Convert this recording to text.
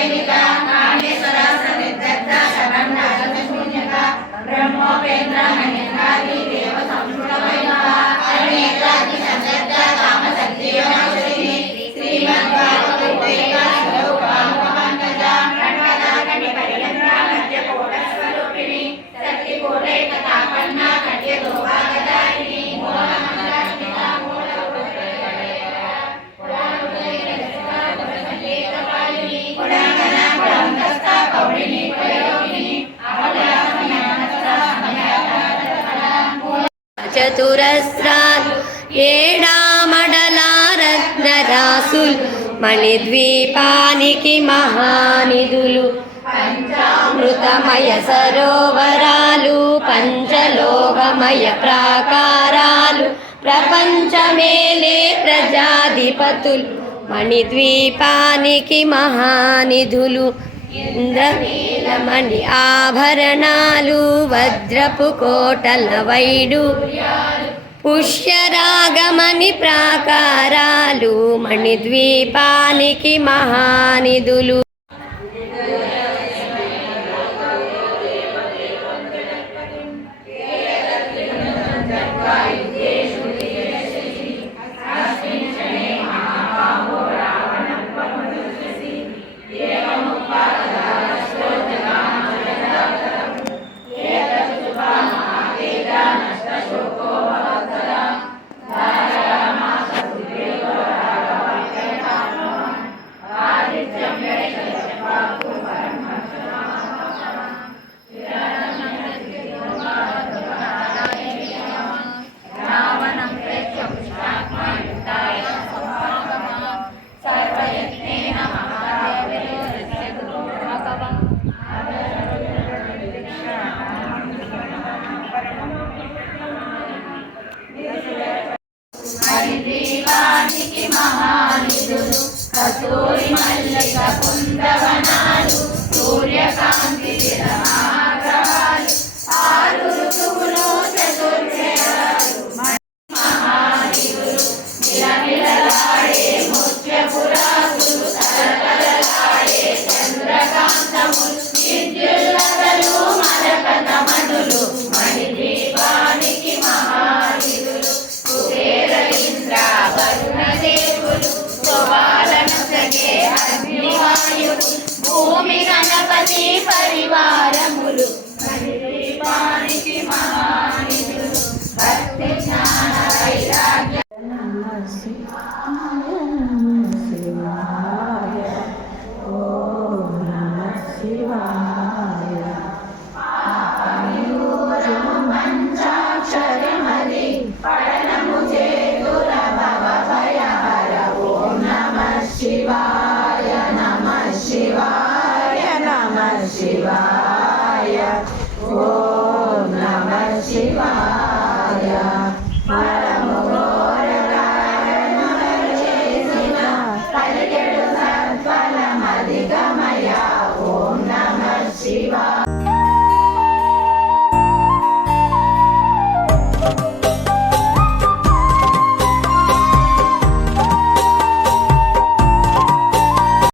Thank you. చతురస్రాలు ఏడామడలారత్నరాసుల్ మణిద్వీపానికి మహానిధులు పంచామృతమయ సరోవరాలు పంచలోకమయ ప్రాకారాలు ప్రపంచమేలే ప్రజాధిపతులు మణిద్వీపానికి మహానిధులు ఇంద్రనీలమణి ఆభరణాలు వజ్రపు కోటల wide పుష్యరాగమణి ప్రాకారాలు మణిద్వీపానికి మహానిధులు. భూమి शिवाय ॐ नमः शिवाय Shiva.